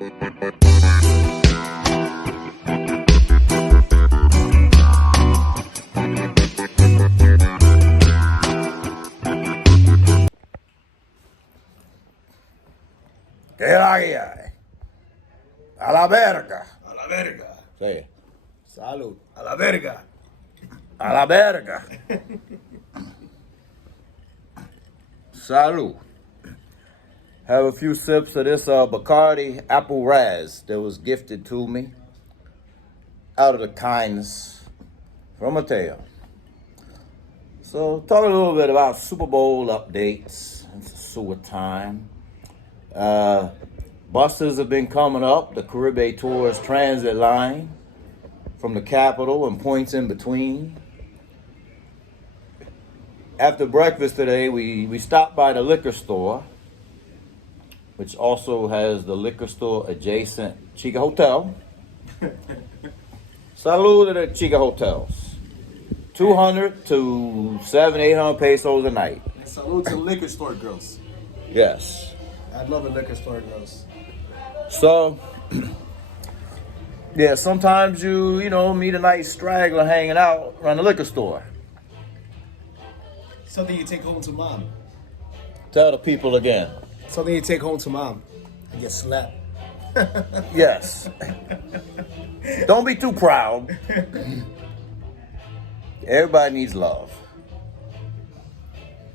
¿Qué la guía? A la verga. A la verga. Sí. Salud. A la verga. A la verga. Salud. Have a few sips of this Bacardi Apple Raz that was gifted to me out of the kindness from Mateo. So, talk a little bit about Super Bowl updates. It's sewer time. Buses have been coming up, the Caribbean Tours Transit line from the Capitol and points in between. After breakfast today, we stopped by the liquor store, which also has the liquor store adjacent Chica Hotel. Salud to the Chica Hotels. 200 to 700-800 pesos a night. And salute to liquor store girls. Yes. I love the liquor store girls. So, yeah, sometimes you meet a nice straggler hanging out around the liquor store. Something you take home to mom. Tell the people again. Something you take home to mom and get slapped. Yes. Don't be too proud. Everybody needs love.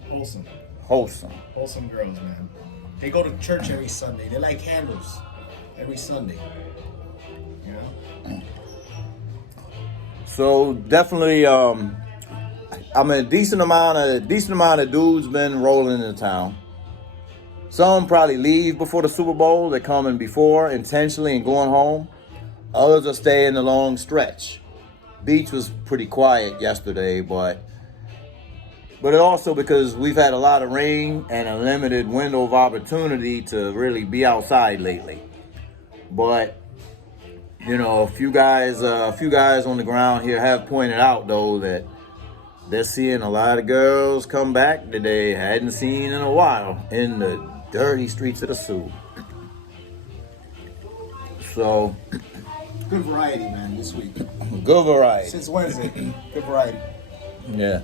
Wholesome. Wholesome. Wholesome girls, man. They go to church every Sunday. They light candles every Sunday. You know? So definitely, a decent amount of dudes been rolling into town. Some probably leave before the Super Bowl. They're coming before intentionally and going home. Others are staying the long stretch. Beach was pretty quiet yesterday, but it also because we've had a lot of rain and a limited window of opportunity to really be outside lately. But a few guys on the ground here have pointed out though that they're seeing a lot of girls come back that they hadn't seen in a while in the dirty streets of the Sioux. So, good variety, man, this week. Good variety. Since Wednesday, good variety. Yeah.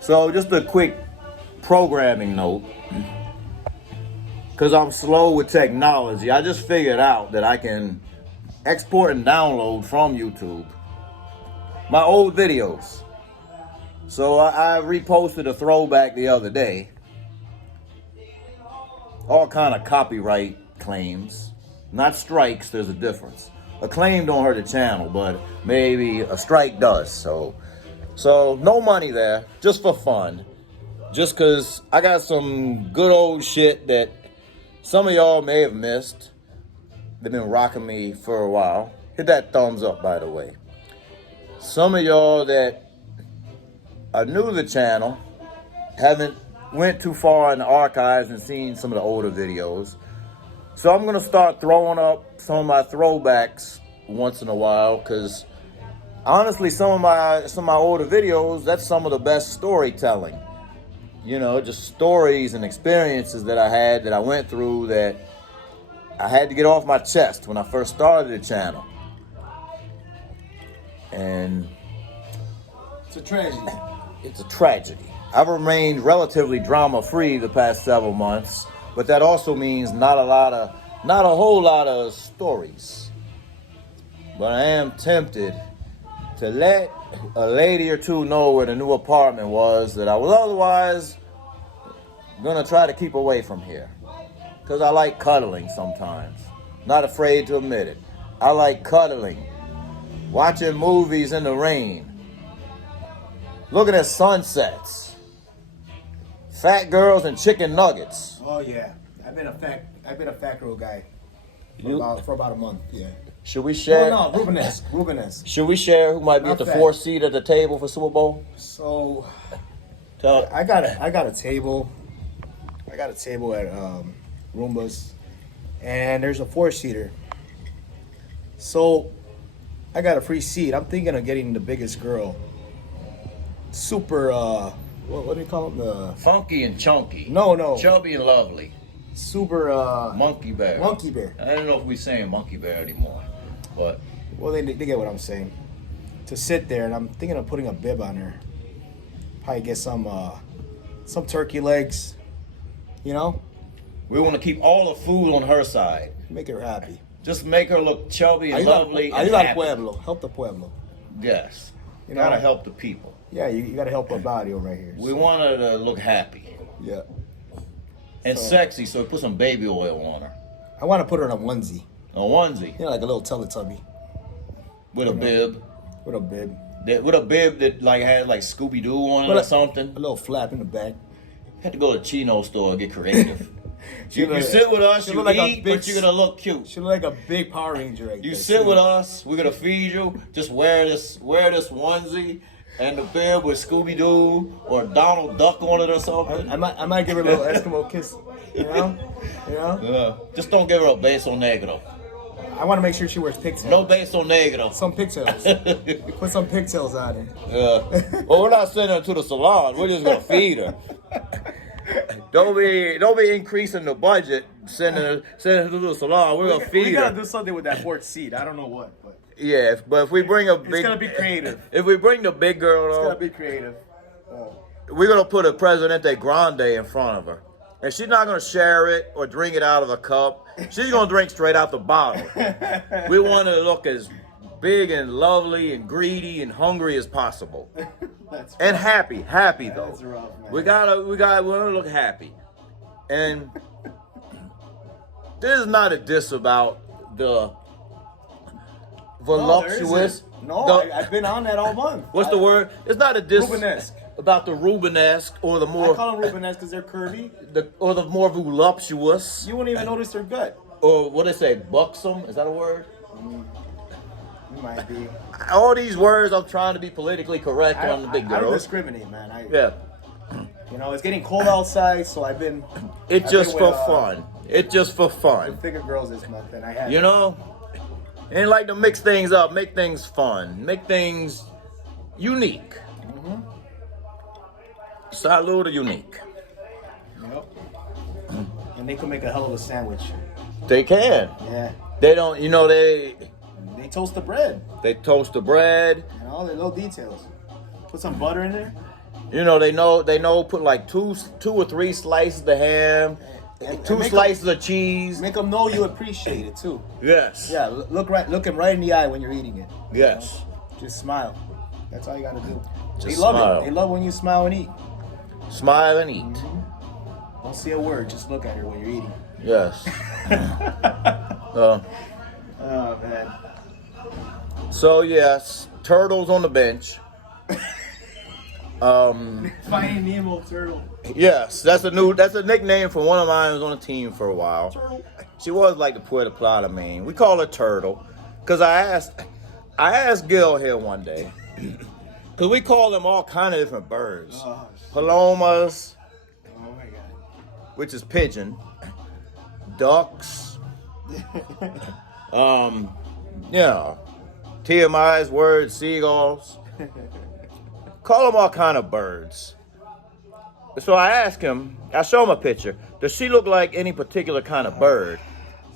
So, just a quick programming note. Because I'm slow with technology, I just figured out that I can export and download from YouTube my old videos. So, I reposted a throwback the other day. All kind of copyright claims. Not strikes, there's a difference. A claim don't hurt the channel, but maybe a strike does. So no money there, just for fun. Just because I got some good old shit that some of y'all may have missed. They've been rocking me for a while. Hit that thumbs up, by the way. Some of y'all that are new to the channel haven't went too far in the archives and seen some of the older videos. So I'm gonna start throwing up some of my throwbacks once in a while, because honestly, some of my older videos, that's some of the best storytelling. Just stories and experiences that I had, that I went through, that I had to get off my chest when I first started the channel. And it's a tragedy. It's a tragedy. I've remained relatively drama-free the past several months, but that also means not a whole lot of stories. But I am tempted to let a lady or two know where the new apartment was that I was otherwise gonna try to keep away from here. Because I like cuddling sometimes. Not afraid to admit it. I like cuddling. Watching movies in the rain. Looking at sunsets. Fat girls and chicken nuggets. Oh yeah, I've been a fat girl guy for about a month. Yeah. Should we share? Oh no, Rubenesque. Should we share who might be Not at the fat. fourth seat at the table for Super Bowl? So, Tell. I got a table. I got a table at Roomba's, and there's a 4-seater. So, I got a free seat. I'm thinking of getting the biggest girl. Super. What do you call them? Funky and chunky. No. Chubby and lovely. super Monkey bear. monkey bear. I don't know if we're saying monkey bear anymore, but Well, they get what I'm saying. To sit there, and I'm thinking of putting a bib on her. Probably get some turkey legs. You know, we want to keep all the food on her side. make her happy. Just make her look chubby and lovely and Ayuda al happy. pueblo. Help the pueblo. Yes. You Gotta know? help the people. Yeah, you got to help her body over here. We want her to look happy Yeah. and So- sexy, so put some baby oil on her. I want to put her in a onesie. A onesie You know, like a little Teletubby with a bib. with a bib. With a bib that like has like Scooby Doo on it With or a- something. A little flap in the back. Had to go to Chino store and get creative. She you look- sit with us, she you look like a eat, big but you're gonna look cute. She look like a big Power Ranger right You there. sit with us, we're gonna feed you. Just wear this onesie and the bib with Scooby Doo or Donald Duck on it or something. I might give her a little Eskimo kiss. You know? You know? Just don't give her a beso negro. I want to make sure she wears pigtails. No beso negro. Some pigtails. Put some pigtails on her. Well, we're not sending her to the salon. We're just gonna feed her. Don't be increasing the budget. Sending her to the salon. We're gonna feed We her. gotta do something with that fourth seat. I don't know what, but Yeah, but if we bring a big, it's gonna be creative. If we bring the big girl, It's though, gotta be creative. we're gonna put a Presidente Grande in front of her, and she's not gonna share it or drink it out of a cup. She's gonna drink straight out the bottle. We want her to look as big and lovely and greedy and hungry as possible, That's and happy though. That's rough, man. We want to look happy, and this is not a diss about the voluptuous. No, the- I've been on that all month. What's the word? It's not a diss Rubenesque. about the Rubenesque or the I more call them Rubenesque because they're curvy. the more voluptuous You won't even notice their gut. or what they say, buxom. Is that a word? You might be. All these words, I'm trying to be politically correct on the big I don't girls. discriminate, man. Yeah, You know, it's getting cold outside, so I've been. it's I've just been for with, fun. It's just for fun. Thicker girls this month, and I had. You know, and like to mix things up, make things fun, make things unique. Salud to unique. Yep. And they can make a hell of a sandwich. They can. Yeah. They don't. You know, they toast the bread. toast the bread. You know, the little details. Put some butter in there. You know, they know. Put like two or three slices of ham, And two make slices of cheese. Make them know you appreciate it too. Yes. Yeah, look them right in the eye when you're eating it. Yes. Just smile. That's all you gotta do. Just They love smile. it. They love when you smile and eat. Smile and eat. Don't say a word. Just look at her when you're eating. Yes. Oh man. So yes, turtles on the bench. Finding Nemo turtle. Yes, that's a nickname for one of mine who was on the team for a while. Turtle. She was like the Puerto Plata man. We call her Turtle, cause I asked Gil here one day, cause we call them all kind of different birds. Oh, Palomas, oh my god. which is pigeon, ducks, TMI's word, seagulls. Call them all kind of birds. So I asked him, I show him a picture. Does she look like any particular kind of bird?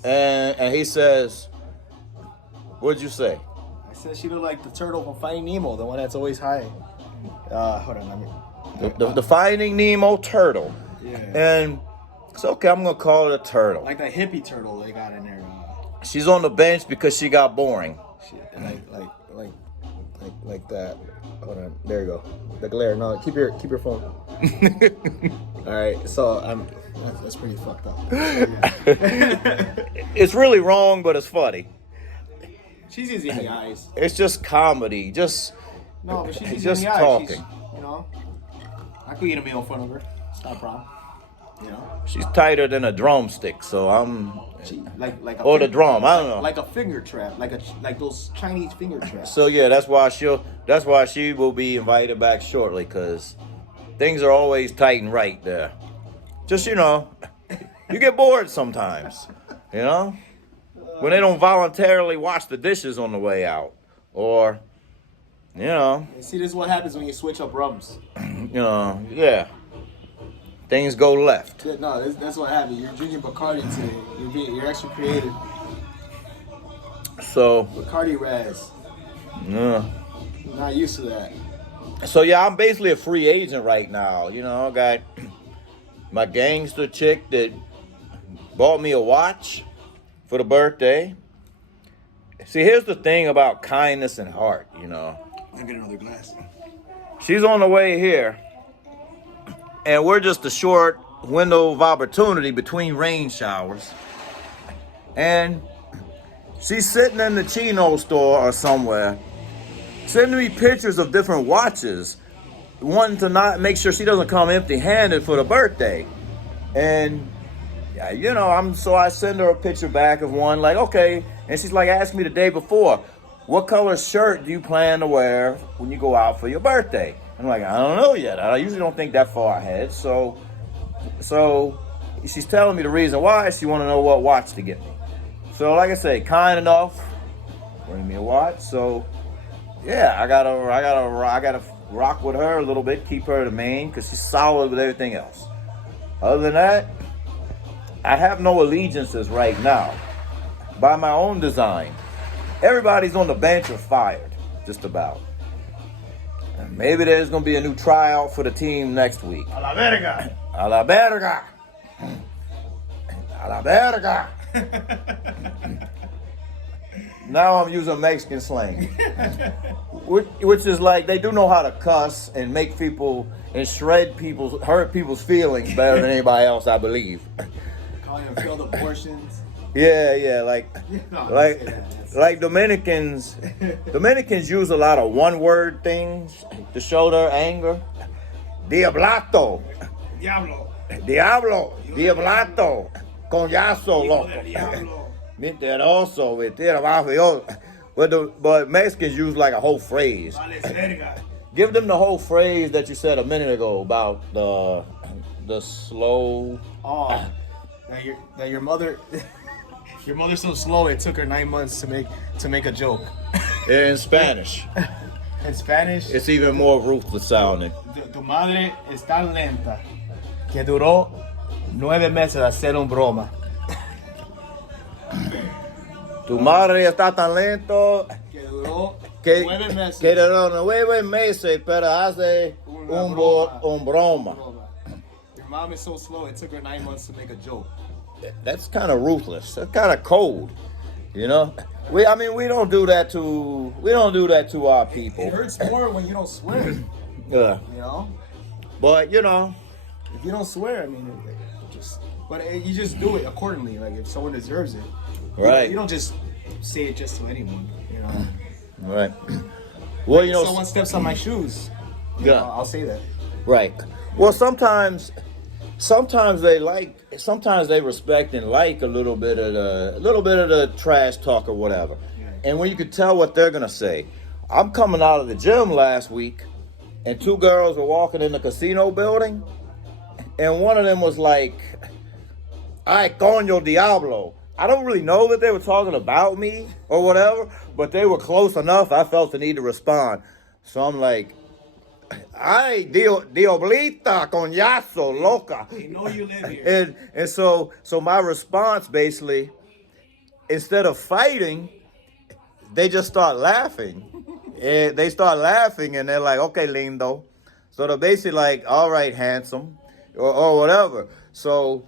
And he says, what'd you say? I said she looked like the turtle from Finding Nemo, the one that's always high. Hold on, let me. The Finding Nemo turtle. Yeah. And it's okay, I'm gonna call it a turtle. Like the hippie turtle they got in there. She's on the bench because she got boring. Like that. Hold on. There you go. The glare. No, keep your phone. All right. So that's pretty fucked up. It's really wrong, but it's funny. She's easy in the eyes. It's just comedy. Just No, but she's easy Just in the eyes. talking. She's, you know, I could eat a meal in front of her. It's not a problem. You know, she's tighter than a drumstick, so I'm like a or the drum. I don't know. like a finger trap, like those Chinese finger traps. So yeah, that's why she will be invited back shortly, because things are always tight and right there. Just you get bored sometimes, when they don't voluntarily wash the dishes on the way out, or See, this is what happens when you switch up rums. yeah. things go left. Yeah, no, that's what happened. You're drinking Bacardi today. You're extra creative. So, Bacardi Raz. yeah. Not used to that. So yeah, I'm basically a free agent right now. You know, I got my gangster chick that bought me a watch for the birthday. See, here's the thing about kindness and heart, you know. I'll get another glass. She's on the way here, and we're just a short window of opportunity between rain showers. And she's sitting in the Chino store or somewhere, sending me pictures of different watches, wanting to not make sure she doesn't come empty-handed for the birthday. And you know, so I send her a picture back of one, like, okay, and she's like asking me the day before, what color shirt do you plan to wear when you go out for your birthday? I'm like, I don't know yet. I usually don't think that far ahead. So she's telling me the reason why. She want to know what watch to get me. So like I say, kind enough, bring me a watch. So yeah, I gotta rock with her a little bit, keep her the main, because she's solid with everything else. Other than that, I have no allegiances right now. By my own design, everybody's on the bench or fired, just about. And maybe there's gonna be a new tryout for the team next week. A la verga. A la verga. A la verga. Now I'm using Mexican slang, which is like they do know how to cuss and make people and hurt people's feelings better than anybody else, I believe. Calling them failed abortions. Yeah, like Dominicans use a lot of one-word things to show their anger. Diablato, Diablo, Diablato, Coñazo, loco. Mentiroso, but Mexicans use like a whole phrase. Give them the whole phrase that you said a minute ago about the slow. Oh, that your mother. Your mother's so slow. It took her 9 months to make a joke. In Spanish. In Spanish, It's even more ruthless sounding. tu madre es tan lenta que duró 9 meses de hacer un broma. Tu madre está tan lento Que duró que 9 meses. que duró 9 meses, pero hace un broma. Your mom is so slow. It took her 9 months to make a joke. That's kind of ruthless. That's kind of cold, you know. We don't do that to our people. It hurts more when you don't swear. Yeah. You know, But you know, if you don't swear, you just do it accordingly. Like if someone deserves it, right? You don't just say it just to anyone. You know. Right. Well, you If know, someone steps on my shoes, you Yeah. know, I'll say that. right. Well, sometimes they respect and like a little bit of the trash talk or whatever. And when you can tell what they're gonna say. I'm coming out of the gym last week, and 2 girls were walking in the casino building, and one of them was like, "Ay, coño diablo." I don't really know that they were talking about me or whatever, but they were close enough. I felt the need to respond. So I'm like, "Ay, diablita, coñazo, loca." They know you live here. And so my response basically, instead of fighting, they just start laughing. And they start laughing and they're like, "Okay, lindo." So they're basically like, "All right, handsome," or whatever. So,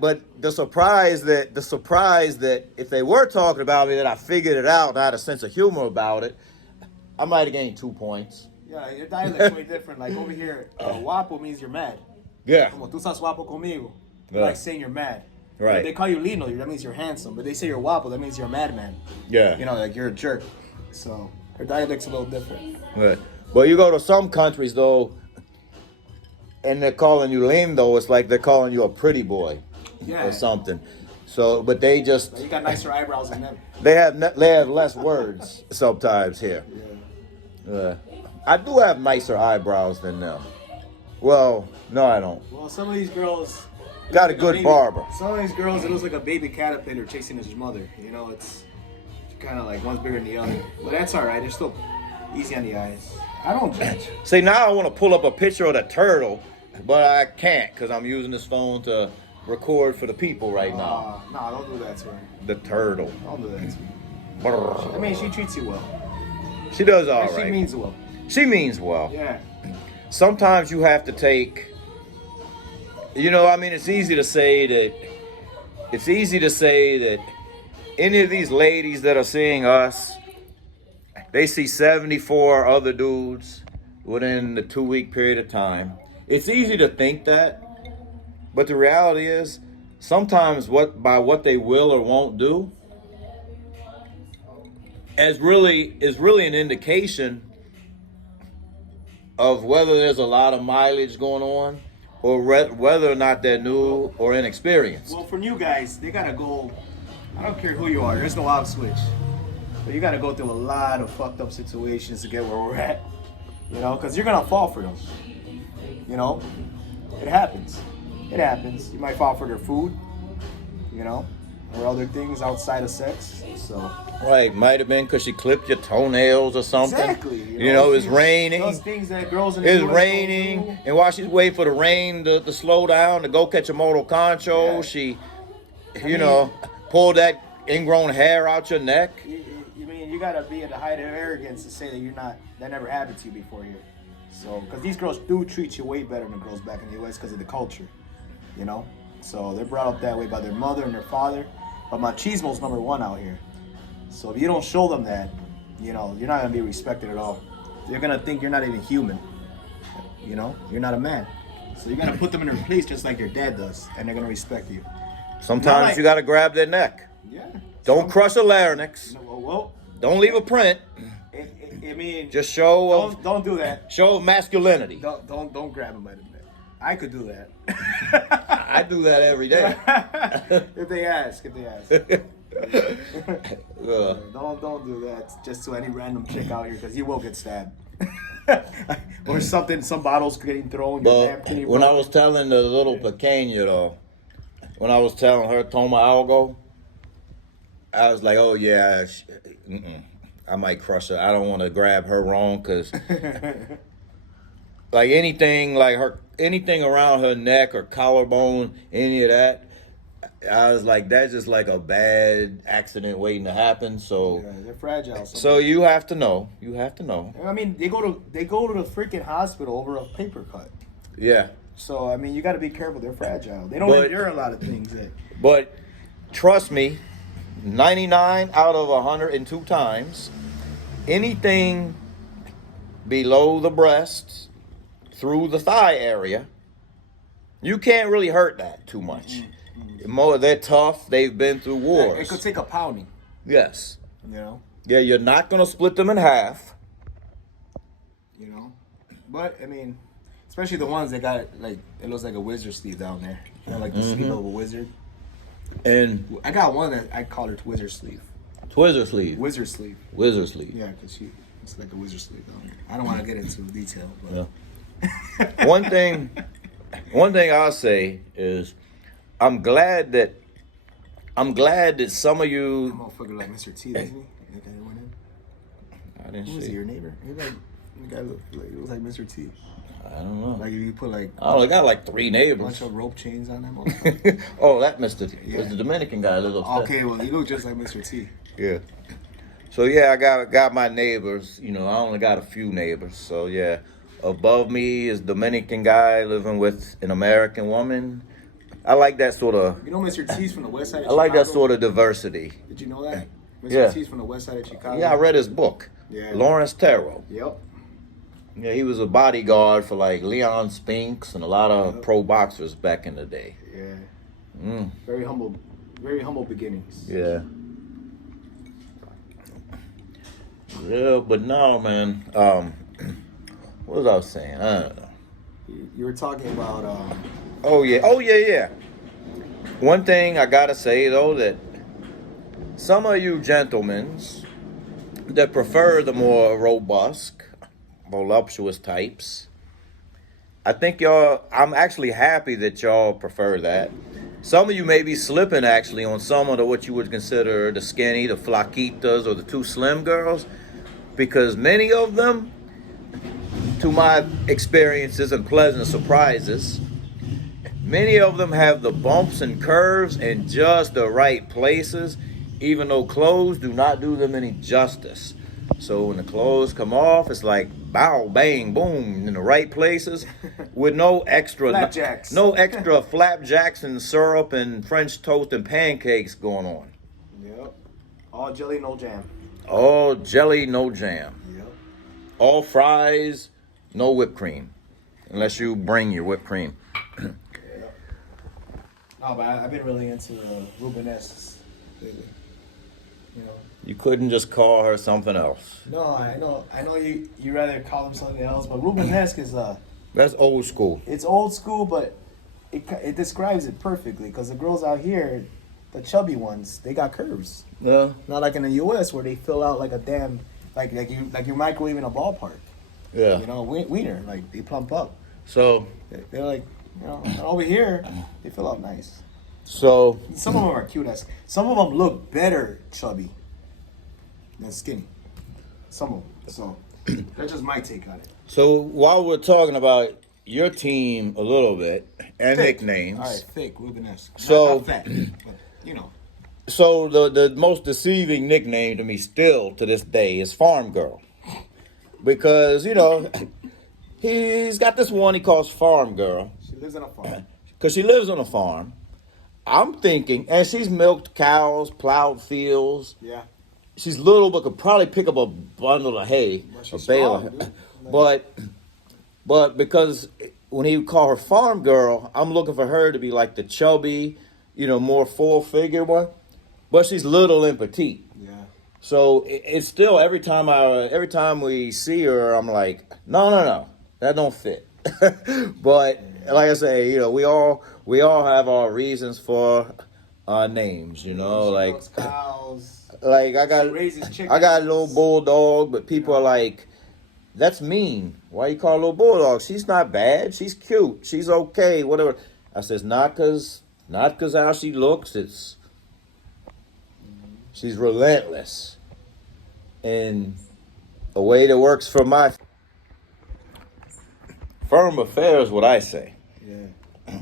but the surprise that if they were talking about me, that I figured it out and I had a sense of humor about it, I might have gained 2 points. Yeah, your dialect's way different. Like over here, guapo means you're mad. Yeah. Como tú estás guapo conmigo. Yeah. Like saying you're mad. Right. If they call you lindo, that means you're handsome. But they say you're guapo, that means you're a madman. Yeah. You know, like you're a jerk. So her dialect's a little different. Right. Well, you go to some countries though, and they're calling you lindo. It's like they're calling you a pretty boy, Yeah. or something. So, but they just You got nicer eyebrows than them. they have less words sometimes here. I do have nicer eyebrows than them. Well, no, I don't. Well, some of these girls Got a good barber. Some of these girls, it looks like a baby caterpillar chasing his mother. You know, it's kind of like one's bigger than the other. But that's all right. They're still easy on the eyes. I don't judge. See, now I want to pull up a picture of the turtle but I can't because I'm using this phone to record for the people right now. Nah, don't do that to her. The turtle. Don't do that to her. Brrr. I mean, she treats you well. She does all She right. means well. She means well. Yeah. Sometimes you have to take, I mean, it's easy to say that any of these ladies that are seeing us, they see 74 other dudes within the 2-week period of time. It's easy to think that, but the reality is sometimes what they will or won't do is really an indication of whether there's a lot of mileage going on or whether or not they're new or inexperienced. Well, for new guys, they gotta go. I don't care who you are. There's no out switch. But you gotta go through a lot of fucked up situations to get where we're at. Because you're gonna fall for them. It happens. It happens. You might fall for their food. Or other things outside of sex. So. Right, might have been because she clipped your toenails or something. Exactly. It's raining. Those things that girls in the It's US raining, don't do. and while she's waiting for the rain to slow down to go catch a moto concho, Yeah. she, pulled that ingrown hair out your neck. You gotta be at the height of arrogance to say that never happened to you before here. So, because these girls do treat you way better than girls back in the U.S. because of the culture, So they're brought up that way by their mother and their father. But machismo's number one out here. So if you don't show them that, you're not gonna be respected at all. They're gonna think you're not even human. You're not a man. So you gotta put them in their place just like your dad does, and they're gonna respect you. Sometimes you got to grab their neck. Yeah. Don't crush a larynx. Well, Don't leave a print. I mean, Just show don't do that. show of masculinity. Don't grab them by the neck. I could do that. I do that every day. if they ask. Ugh. Don't do that just to any random chick out here because you will get stabbed. Or something, some bottles getting thrown. But when I was telling the little pequeña though, when I was telling her toma algo, I was like, oh yeah, I might crush her. I don't want to grab her wrong because like anything around her neck or collarbone, any of that, I was like, that's just like a bad accident waiting to happen. So yeah, they're fragile. So you have to know. I mean, they go to the freaking hospital over a paper cut. Yeah. So I mean, you got to be careful. They're fragile. They don't endure a lot of things. But trust me, 99 out of 102 times, anything below the breast, through the thigh area, you can't really hurt that too much. They're tough. They've been through wars. It could take a pounding. Yes. Yeah, you're not going to split them in half. But, I mean, especially the ones that got, like, it looks like a wizard sleeve down there. Like the sleeve of a wizard. And I got one that I call her wizard sleeve. Twizzler sleeve. Wizard sleeve. Wizard sleeve. Yeah, because it's like a wizard sleeve down there. I don't want to get into detail, but... Yeah. One thing I'll say is I'm glad that some of you... That motherfucker like Mr. T, doesn't he? That guy that went in? I didn't Who was see. he, your neighbor? The guy looked like Mr. T. I don't know. Like if you put like I only got like 3 a neighbors. bunch of rope chains on them. Motherfucker. Oh, that Mr. T. Yeah. Was the Dominican guy that lives upstairs. Okay, well he looked just like Mr. T. Yeah. So yeah, I got my neighbors. I only got a few neighbors. So yeah, above me is Dominican guy living with an American woman. I like that sort of. Mr. T's from the west side of I Chicago? like that sort of diversity. Did you know that? Mr. Yeah. T's from the west side of Chicago. Yeah, I read his book. Yeah. Lawrence Terrell. Yep. Yeah, he was a bodyguard for like Leon Spinks and a lot of pro boxers back in the day. Yeah. Very humble beginnings. Yeah. Yeah, but no, man. What was I saying? I don't know. You were talking about Oh yeah. One thing I gotta say though, that some of you gentlemen that prefer the more robust, voluptuous types, I think I'm actually happy that y'all prefer that. Some of you may be slipping actually on some of what you would consider the skinny, the flaquitas, or the too slim girls, because many of them to my experiences and pleasant surprises, many of them have the bumps and curves in just the right places, even though clothes do not do them any justice. So when the clothes come off, it's like bow, bang, boom in the right places, with no extra Flapjacks. no extra flapjacks and syrup and French toast and pancakes going on. Yep. All jelly, no jam. All jelly, no jam. Yep. All fries, no whipped cream, unless you bring your whipped cream. No, but I've been really into Rubenesque lately. You know. You couldn't just call her something else. No, I know. You rather call them something else, but Rubenesque is That's old school. it's old school, but it describes it perfectly. Because the girls out here, the chubby ones, they got curves. Yeah. Not like in the U.S. where they fill out like a damn like you're microwaving a ballpark. Yeah. You know, wiener, like they plump up. So They're like, you know, and over here they fill out nice. so Some of them are cute as. Some of them look better chubby than skinny. Some of them. So that's just my take on it. so while we're talking about your team a little bit and Thick. nicknames. All right, thick Rubenesque. So- not fat, but you know. So the most deceiving nickname to me still to this day is Farm Girl. Because, you know, he's got this one he calls Farm Girl. She lives on a farm. Because she lives on a farm. I'm thinking, and she's milked cows, plowed fields. Yeah. She's little, but could probably pick up a bundle of hay, Well, a she's bale strong, of dude. but because when he would call her Farm Girl, I'm looking for her to be like the chubby, you know, more full figure one. But she's little and petite. Yeah. So it's still every time we see her, I'm like, no, that don't fit. But like I say, you know, we all have our reasons for our names, you know, She like milks cows. like She raises chickens. I got a little bulldog, but people are like, that's mean. Why you call a little bulldog? She's not bad. She's cute. She's okay. Whatever. I says not cause how she looks. It's she's relentless in a way that works for my firm affairs. What I say. Yeah.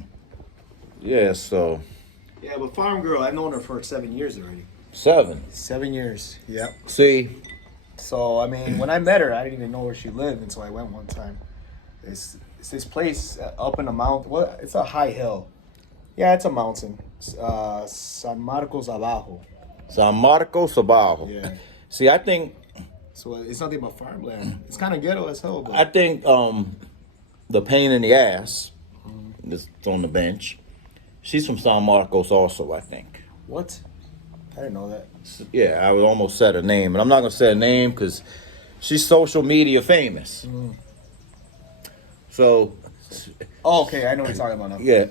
Yeah. So Yeah, but Farm Girl, I've known her for 7 years already. 7. 7 years. Yep. See. So I mean, when I met her, I didn't even know where she lived until I went one time. It's this place up in the mountain. Well, it's a high hill. Yeah, it's a mountain. San Marcos Abajo. San Marcos Abajo. Yeah. See, I think So it's nothing but farmland. It's kind of ghetto as hell, but I think the pain in the ass that's on the bench. She's from San Marcos also, I think. what? I didn't know that. Yeah, I would almost said her name, but I'm not gonna say her name because she's social media famous. So Oh, okay. I know what you're talking about now. yeah,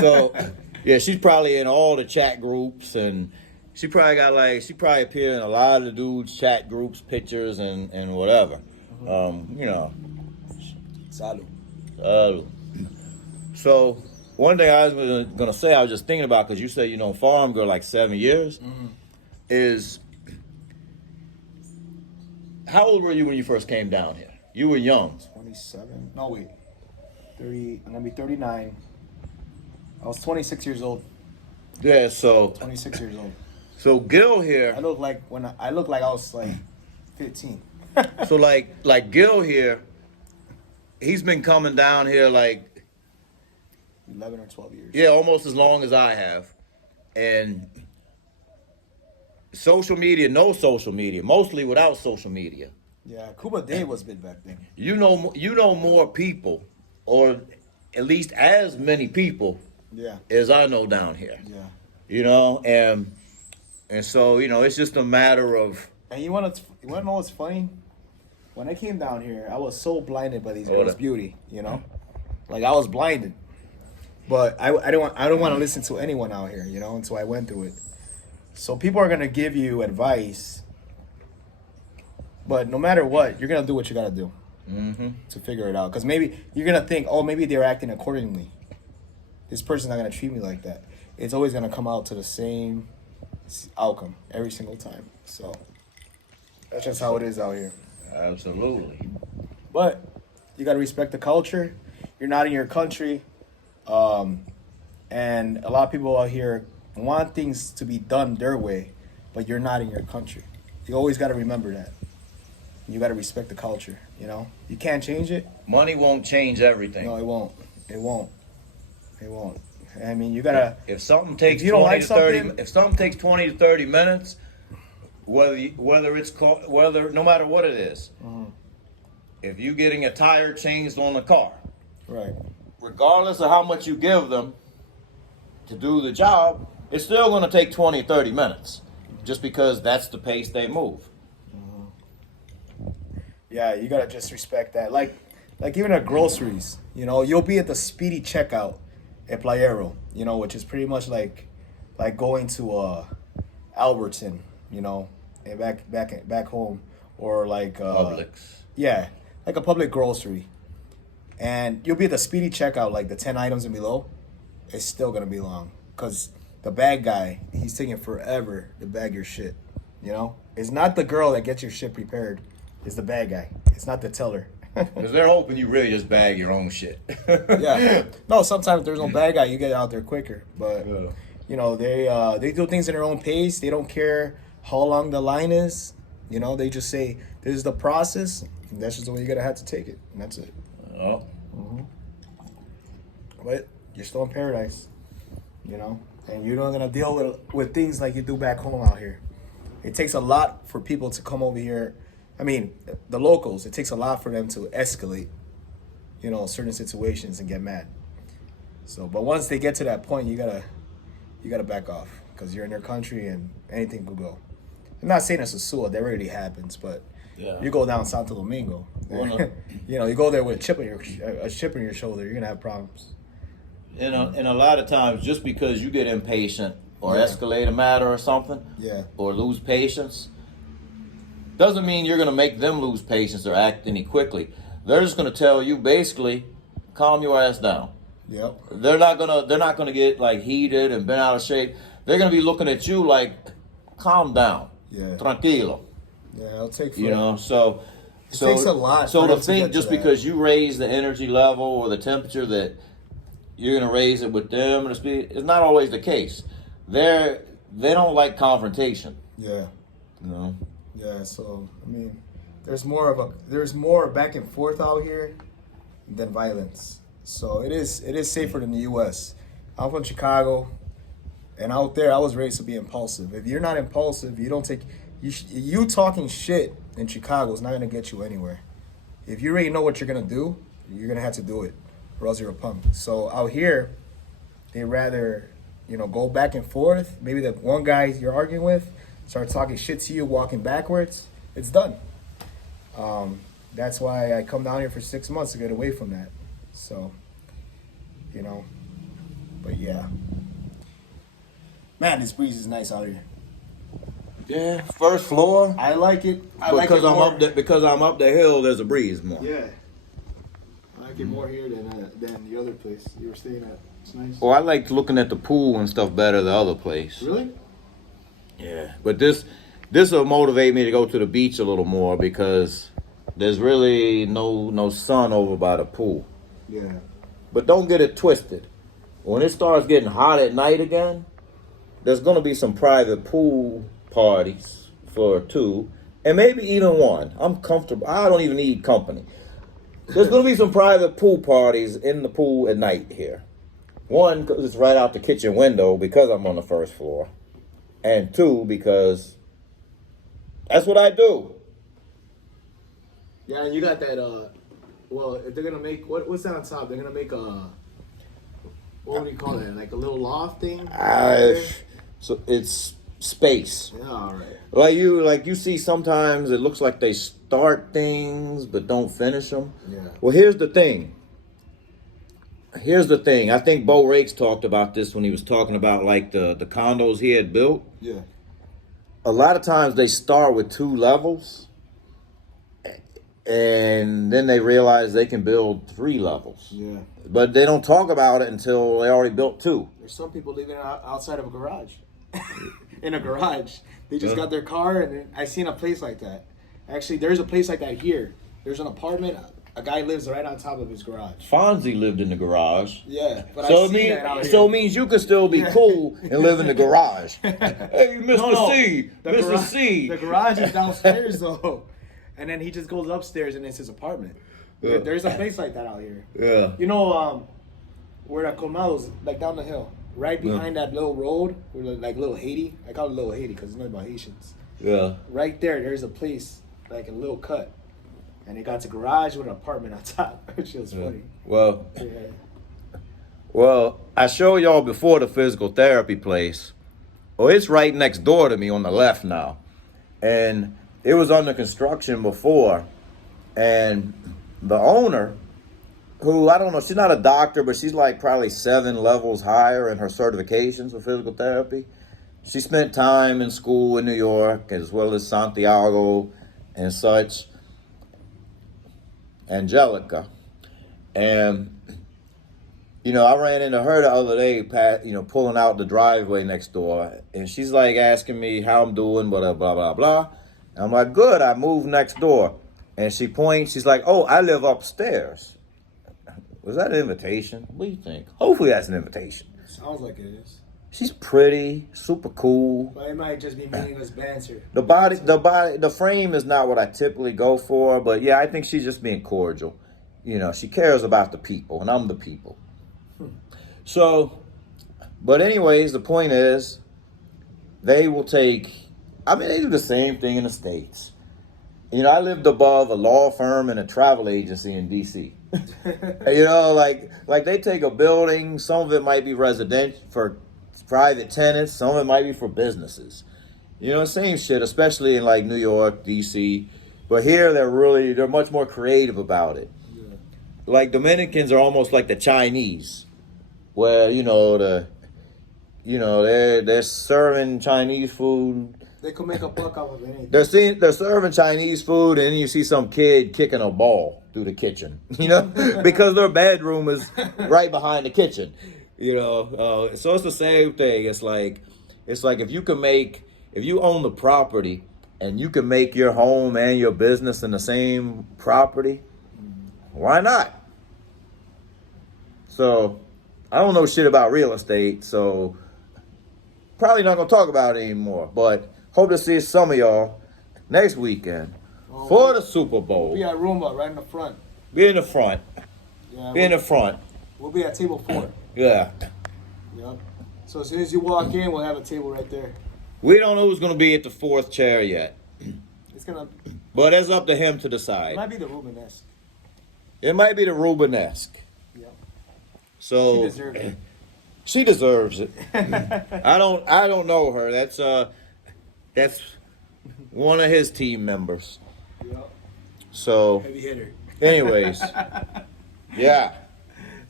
so yeah, she's probably in all the chat groups, and she probably appeared in a lot of the dudes' chat groups, pictures, and whatever. You know. Salud. So one thing I was gonna say, I was just thinking about, because you said, you know, Farm Girl like 7 years, is how old were you when you first came down here? You were young. 27. No, wait. 30. I'm gonna be 39. I was 26 years old. Yeah. So 26 years old. Gil I here. look like I look like I was like 15. So like Gil here, he's been coming down here like 11 or 12 years. yeah, almost as long as I have, and social media, no social media, mostly without social media. Yeah, Cuba Day was big back then. You know more people, or at least as many people Yeah. as I know down here. Yeah. You know, and so, you know, it's just a matter of And you wanna know what's funny? When I came down here, I was so blinded by these Hold girls' up. beauty. You know, like I was blinded. But I don't want to listen to anyone out here. You know, and so I went through it. So people are gonna give you advice, but no matter what, you're gonna do what you gotta do to figure it out. Because maybe you're gonna think, oh, maybe they're acting accordingly. This person's not gonna treat me like that. It's always gonna come out to the same outcome every single time. So that's just how it is out here. absolutely. But You got to respect the culture. You're not in your country. And a lot of people out here want things to be done their way, but you're not in your country. You always got to remember that. You got to respect the culture, you know? You can't change it. Money won't change everything. No, it won't. It won't. It won't. I mean, you got to... If something takes If you don't 20 like to 30, something- if something takes 20 to 30 minutes, whether no matter what it is, if you're getting a tire changed on the car, Right. regardless of how much you give them to do the job, it's still going to take 20, 30 minutes just because that's the pace they move. Yeah, you gotta just respect that. Like even at groceries, you know, you'll be at the speedy checkout at Playero, you know, which is pretty much like going to Albertson, you know, and back home, or like Publix. Yeah, like a public grocery, and you'll be at the speedy checkout, like the 10 items and below. It's still gonna be long because the bag guy, he's taking forever to bag your shit. You know, it's not the girl that gets your shit prepared. It's the bag guy. It's not the teller. Because they're hoping you really just bag your own shit. Yeah. No, sometimes there's no bag guy. You get out there quicker. But, Yeah. you know, they do things in their own pace. They don't care how long the line is. You know, they just say, this is the process. And that's just the way you're going to have to take it. And that's it. Oh. But you're still in paradise. You know? And you're not going to deal with things like you do back home out here. It takes a lot for people to come over here. I mean, the locals, it takes a lot for them to escalate, you know, certain situations and get mad. So, but once they get to that point, you gotta back off because you're in their country and anything could go. I'm not saying it's a SUA, that rarely happens, but Yeah. you go down Santo Domingo, you know, you go there with a chip on your shoulder, you're gonna have problems. And a lot of times, just because you get impatient or Yeah. escalate a matter or something, Yeah. or lose patience, doesn't mean you're going to make them lose patience or act any quickly. They're just going to tell you basically, calm your ass down. Yep. They're not gonna get like heated and bent out of shape. They're gonna be looking at you like, calm down, Yeah. tranquilo. Yeah, it'll take You know, so takes a lot So for to them to think get just to that. because you raise the energy level or the temperature that you're gonna raise it with them and the speed, it's not always the case. They don't like confrontation. Yeah. You know. Yeah, so I mean, there's more back and forth out here than violence. So it is safer than the U.S. I'm from Chicago, and out there I was raised to be impulsive. If you're not impulsive, you don't take you talking shit in Chicago is not gonna get you anywhere. If you already know what you're gonna do, you're gonna have to do it, or else you're a punk. So out here, they rather go back and forth. Maybe the one guy you're arguing with start talking shit to you, walking backwards. It's done. That's why I come down here for 6 months to get away from that. So, but yeah. Man, this breeze is nice out here. Yeah, first floor. I like it. Because I'm up the hill. There's a breeze more. Yeah. I like it more here than the other place you were staying at. It's nice. Oh, I like looking at the pool and stuff better the other place. Really? Yeah, but this will motivate me to go to the beach a little more because there's really no sun over by the pool. Yeah. But don't get it twisted. When it starts getting hot at night again, there's going to be some private pool parties for 2, and maybe even 1. I'm comfortable. I don't even need company. There's going to be some private pool parties in the pool at night here. 1, because it's right out the kitchen window because I'm on the first floor. And 2, because that's what I do. Yeah, and you got that, well, if they're going to make, what's that on top? They're going to make what would you call it? Like a little loft thing? So it's space. Yeah, all right. Like you see sometimes it looks like they start things but don't finish them. Yeah. Well, here's the thing. I think Bo Rakes talked about this when he was talking about like the condos he had built. Yeah. A lot of times they start with 2 levels and then they realize they can build 3 levels. Yeah. But they don't talk about it until they already built 2. There's some people living outside of a garage. In a garage. They just got their car, and I seen a place like that. Actually, there's a place like that here. There's an apartment a guy lives right on top of his garage. Fonzie lived in the garage. Yeah, but So I've it seen that out means here. so it means you could still be Yeah. cool and live in the garage. Hey, Mr. No, C, the Mr. garage, C. The garage is downstairs though, and then he just goes upstairs and it's his apartment. Yeah. There's a place like that out here. Yeah. You know, where the Colmados, like down the hill, right behind that little road, where like Little Haiti. I call it Little Haiti because it's not about Haitians. Yeah. Right there's a place like a little cut, and it got a garage with an apartment on top, which is funny. Well, Yeah. well, I showed y'all before the physical therapy place. Well, it's right next door to me on the left now. And it was under construction before. And the owner, who, I don't know, she's not a doctor, but she's like probably 7 levels higher in her certifications for physical therapy. She spent time in school in New York as well as Santiago and such. Angelica. And, you know, I ran into her the other day, pulling out the driveway next door. And she's like asking me how I'm doing, blah, blah, blah, blah. And I'm like, good, I moved next door. And she points, she's like, oh, I live upstairs. Was that an invitation? What do you think? Hopefully that's an invitation. Sounds like it is. She's pretty, super cool. But it might just be meaningless banter. The frame is not what I typically go for, but yeah, I think she's just being cordial. You know, she cares about the people, and I'm the people. So, but anyways, the point is, they will take, they do the same thing in the States. You know, I lived above a law firm and a travel agency in D.C. You know, like they take a building, some of it might be residential for private tenants, some of it might be for businesses. You know, same shit, especially in like New York, D.C. But here they're much more creative about it. Yeah. Like Dominicans are almost like the Chinese, where they're serving Chinese food. They could make a buck off of anything. They're serving Chinese food, and then you see some kid kicking a ball through the kitchen, you know, because their bedroom is right behind the kitchen, you know. So it's the same thing. It's like if you own the property and you can make your home and your business in the same property, why not? So I don't know shit about real estate, so probably not gonna talk about it anymore. But hope to see some of y'all next weekend for the Super Bowl. We'll be at Roomba right in the front. Be in the front. Yeah, Be in the front. We'll be at table 4. Yeah. Yep. So as soon as you walk in, we'll have a table right there. We don't know who's gonna be at the 4th chair yet, It's gonna. but it's up to him to It decide. might be the Rubenesque. It might be the Rubenesque. Yep. So She deserves it. she deserves it. I don't know her. That's one of his team members. Yep. So Heavy hitter. anyways, yeah.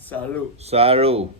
Salud. Saru.